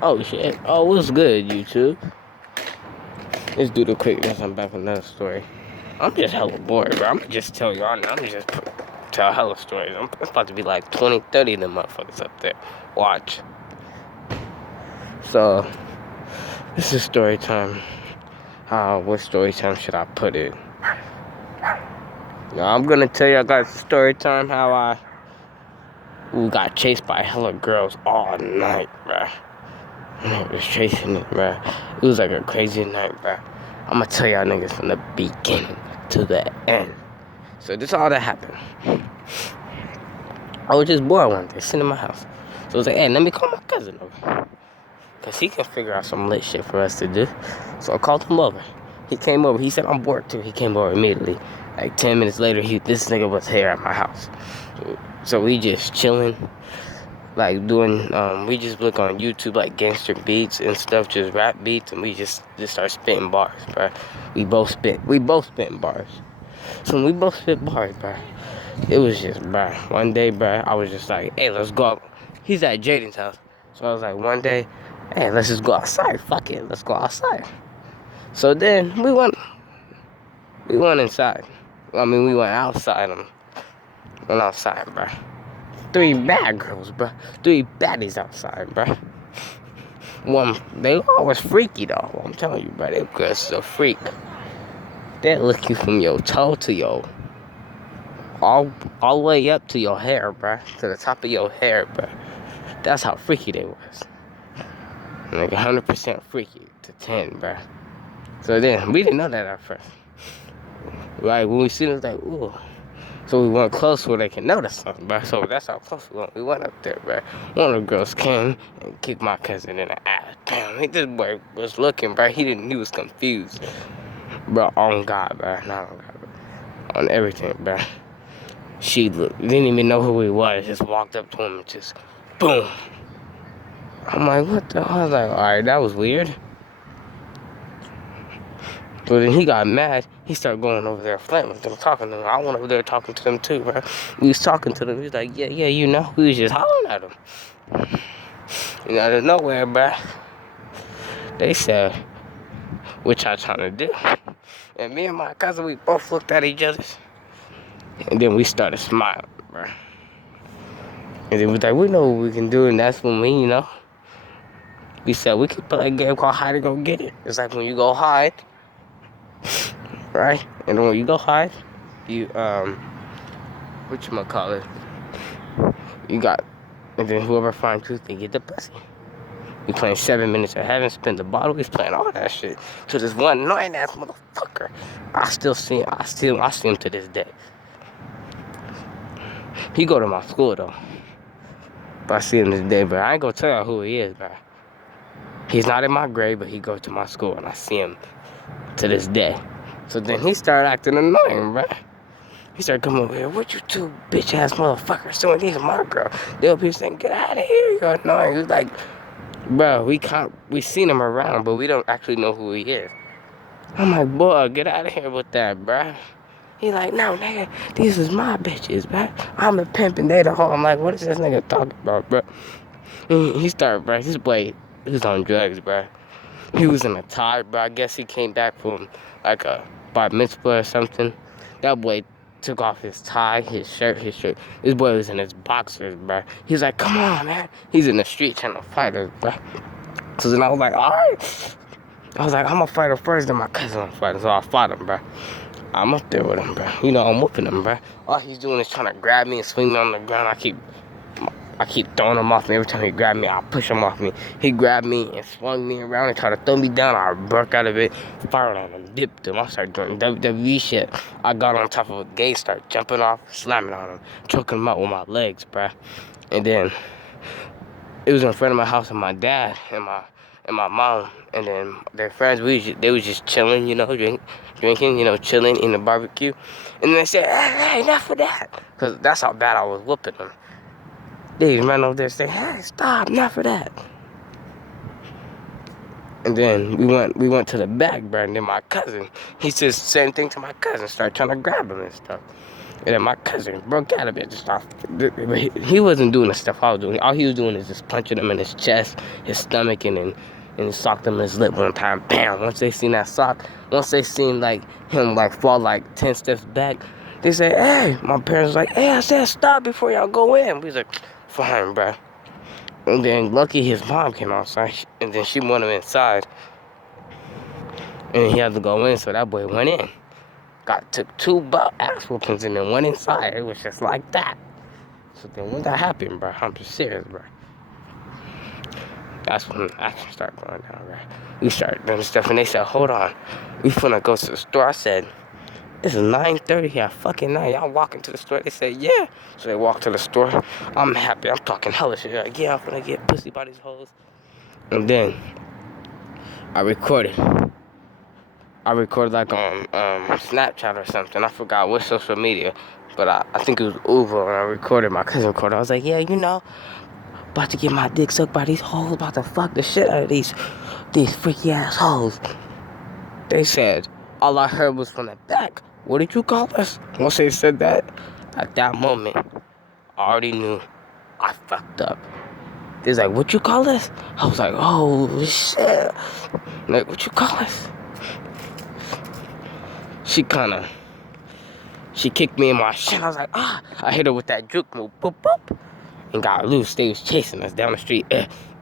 Oh shit. Oh, what's good, YouTube? Let's do the quickness. I'm back with another story. I'm just hella bored, bro. I'm gonna just tell y'all now. I'm gonna just tell hella stories. It's about to be like 20, 30 of them motherfuckers up there. Watch. So, this is story time. What story time should I put it? Now, I'm gonna tell y'all guys story time how we got chased by hella girls all night, bruh. And it was chasing it, bruh. It was like a crazy night, bruh. I'm gonna tell y'all niggas from the beginning to the end. So this all that happened. I was just bored one day, sitting in my house. So I was like, hey, let me call my cousin over. Cause he can figure out some lit shit for us to do. So I called him over. He came over. He said, I'm bored too. He came over immediately. Like 10 minutes later, this nigga was here at my house. So we just chilling. Like doing, we just look on YouTube like gangster beats and stuff, just rap beats, and we just start spitting bars, bro. We both spitting bars. So when we both spit bars, bro, it was just, bro. One day, bro, I was just like, hey, let's go out. He's at Jaden's house. So I was like, one day, hey, let's just go outside. Fuck it, let's go outside. So then we went inside. I mean, we went outside and went outside, bro. 3 bad girls, bro. 3 baddies outside, bro. They always freaky though. I'm telling you, bro. They girls a freak. They lick you from your toe to your all the way up to your hair, bro. To the top of your hair, bro. That's how freaky they was. Like 100% freaky to 10, bro. So then we didn't know that at first. Like when we seen it, like ooh. So we went close where they can notice something, bro. So that's how close we went. We went up there, bro. One of the girls came and kicked my cousin in the ass. Damn, this boy was looking, bro. He was confused. Bro, on God, bro. Not on God, bro. On everything, bro. She didn't even know who he was. Just walked up to him and just, boom. I'm like, what the hell? I was like, alright, that was weird. So then he got mad. He started going over there flirting with them, talking to them. I went over there talking to them too, bro. We was talking to them. He was like, yeah, you know. We was just hollering at him. And out of nowhere, bro, they said, what y'all trying to do? And me and my cousin, we both looked at each other. And then we started smiling, bro. And then we was like, we know what we can do. And that's when we said we could play a game called Hide and Go Get It. It's like when you go hide. Right? And when you go hide, you, whatchamacallit, you got, and then whoever finds you, they get the pussy. We playing 7 minutes of heaven, spin the bottle, we playing all that shit. So this one annoying ass motherfucker, I see him to this day. He go to my school though. But I see him this day, but I ain't gonna tell y'all who he is, bro. He's not in my grade, but he goes to my school, and I see him to this day. So then he started acting annoying, bro. He started coming over here, what you two bitch ass motherfuckers doing? These are my girl. They'll be saying, get out of here, you're annoying. He was like, bro, we seen him around, but we don't actually know who he is. I'm like, boy, get out of here with that, bro. He like, no, nigga, these is my bitches, bro. I'm a pimp and they the hoe. I'm like, what is this nigga talking about, bro? He started, bro, this boy, he was on drugs, bro. He was in a tie, bro. I guess he came back from like a bar mitzvah or something. That boy took off his tie, his shirt. This boy was in his boxers, bro. He's like, come on, man. He's in the street trying to fight us, bro. So then I was like, all right. I was like, I'm gonna fight him first, then my cousin gonna fight him. So I fought him, bro. I'm up there with him, bro. You know, I'm whooping him, bro. All he's doing is trying to grab me and swing me on the ground. I keep throwing him off me. Every time he grabbed me, I push him off me. He grabbed me and swung me around and tried to throw me down. I broke out of it, fired on him, dipped him. I started doing WWE shit. I got on top of a gate, started jumping off, slamming on him, choking him out with my legs, bruh. And then it was in front of my house and my dad and my mom and then their friends. They was just chilling, you know, drinking, you know, chilling in the barbecue. And then they said, hey, enough of that. Because that's how bad I was whooping them. They ran over there saying, hey, stop, not for that. And then we went to the back, bro, and then my cousin, he said the same thing to my cousin, started trying to grab him and stuff. And then my cousin broke out of it. He wasn't doing the stuff I was doing. All he was doing is just punching him in his chest, his stomach, and he socked him in his lip one time. Bam! Once they seen that sock, once they seen like him like fall like 10 steps back, they said, "Hey!" My parents was like, "Hey, I said stop before y'all go in." We was like, "Fine, bro." And then lucky his mom came outside, and then she went him inside, and he had to go in. So that boy went in. Took 2 ass whoopings and then went inside. It was just like that. So then when that happened, bro, I'm just serious, bro. That's when action started going down, bro. We started doing stuff, and they said, "Hold on, we finna go to the store." I said, "It's 9:30 here, fucking 9. Y'all walking to the store?" They said, "Yeah." So they walked to the store. I'm happy. I'm talking hella shit. Like, yeah, I'm finna get pussy by these hoes. And then I recorded like on Snapchat or something. I forgot what social media, but I think it was Uber, and I recorded. My cousin recorded. I was like, "Yeah, you know, about to get my dick sucked by these hoes, about to fuck the shit out of these freaky ass hoes." They said, all I heard was from the back, "What did you call us?" Once they said that, at that moment, I already knew I fucked up. They was like, "What you call us?" I was like, "Oh shit!" Like, "What you call us?" She kicked me in my shin. I was like, "Ah!" I hit her with that juke move, boop boop, and got loose. They was chasing us down the street.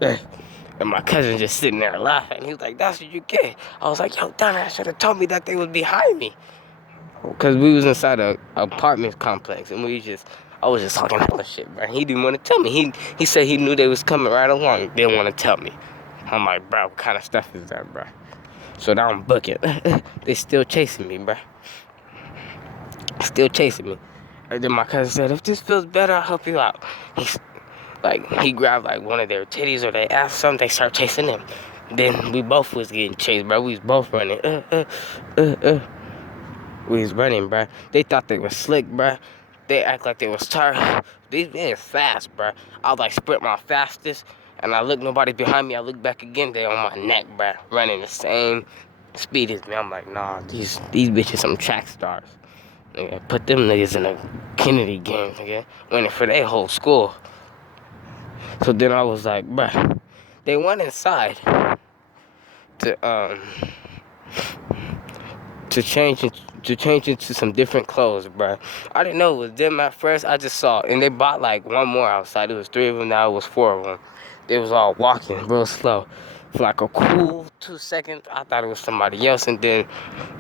And my cousin just sitting there laughing. He was like, "That's what you get." I was like, "Yo, dumbass should have told me that they was behind me." Because we was inside a apartment complex, and I was just talking hella shit, bro. He didn't want to tell me. He said he knew they was coming right along. Didn't want to tell me. I'm like, "Bro, what kind of stuff is that, bro?" So now I'm booking. They still chasing me, bro. Still chasing me. And then my cousin said, "If this feels better, I'll help you out." He grabbed like one of their titties or they asked something. They start chasing him. Then we both was getting chased, bro. We was both running. We was running, bro. They thought they was slick, bro. They act like they was tired. These men fast, bro. I was like sprint my fastest, and I look nobody behind me. I look back again. They on my neck, bro. Running the same speed as me. I'm like, nah, these bitches some track stars. Nigga, put them niggas in the Kennedy games, nigga. Winning for their whole school. So then I was like, bruh, they went inside to change into some different clothes, bruh. I didn't know it was them at first. I just saw, and they bought like one more outside. It was 3 of them. Now it was 4 of them. They was all walking real slow. For like a cool 2 seconds, I thought it was somebody else, and then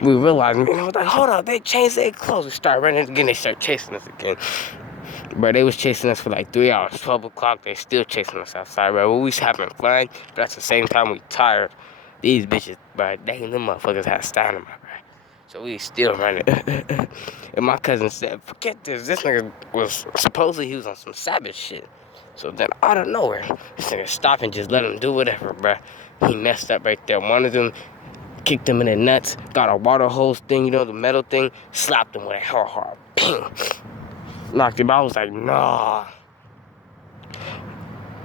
we realized, and I was like, "Hold up, they changed their clothes." We started running again. They started chasing us again. Bro, they was chasing us for like 3 hours. 12 o'clock, they still chasing us outside, bro. We was having fun, but at the same time, we tired. These bitches, bro, dang, them motherfuckers had stamina, bro. So we still running. And my cousin said, "Forget this. This nigga was, supposedly he was on some savage shit." So then, out of nowhere, this nigga stopped and just let him do whatever, bro. He messed up right there. One of them kicked him in the nuts, got a water hose thing, you know, the metal thing, slapped him with it hard. Ping. Knocked him out. I was like, "Nah."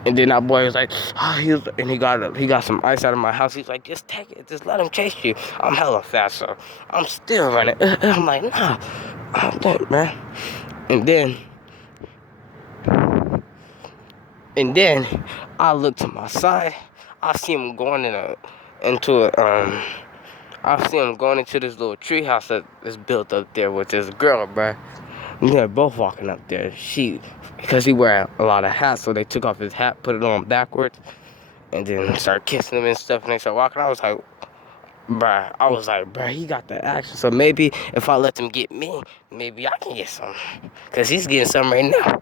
And then that boy was like, he got some ice out of my house. He's like, "Just take it, just let him chase you." I'm hella fast, so I'm still running. I'm like, "Nah, I'm done, man." And then I look to my side. I see him going I see him going into this little tree house that is built up there with this girl, bruh. And they're both walking up there. Because he wear a lot of hats, so they took off his hat, put it on backwards, and then started kissing him and stuff, and they started walking. I was like, bruh, he got the action. So maybe if I let him get me, maybe I can get some. Because he's getting some right now.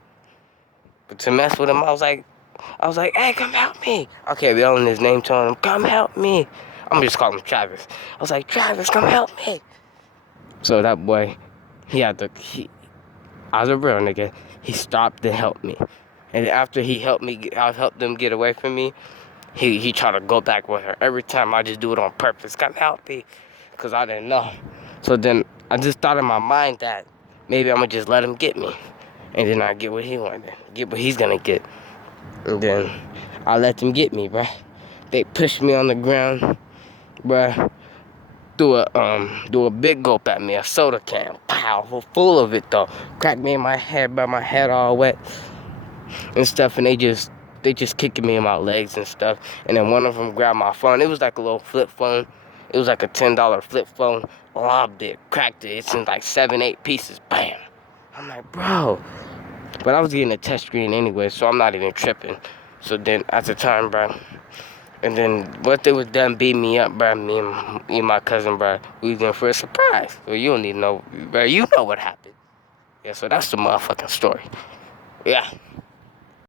But to mess with him, I was like, "Hey, come help me." Okay, yelling his name, telling him, "Come help me." I'm just calling him Travis. I was like, "Travis, come help me." So that boy, I was a real nigga. He stopped to help me. And after he helped me, I helped them get away from me. He tried to go back with her. Every time I just do it on purpose. Come help me. Because I didn't know. So then I just thought in my mind that maybe I'm going to just let him get me. And then I get what he wanted. Get what he's going to get. And then I let them get me, bruh. They pushed me on the ground, bruh. threw a big gulp at me, a soda can, pow, full of it though. Cracked me in my head, bro, my head all wet and stuff, and they just kicking me in my legs and stuff. And then one of them grabbed my phone. It was like a little flip phone. It was like a $10 flip phone. Lobbed it, cracked it. It's in like 7, 8 pieces. Bam. I'm like, bro. But I was getting a touch screen anyway, so I'm not even tripping. So then at the time, bro. And then once they was done beating me up, bro, me and my cousin, bro, we was going for a surprise. So you don't need to know, bro. You know what happened. Yeah, so that's the motherfucking story. Yeah.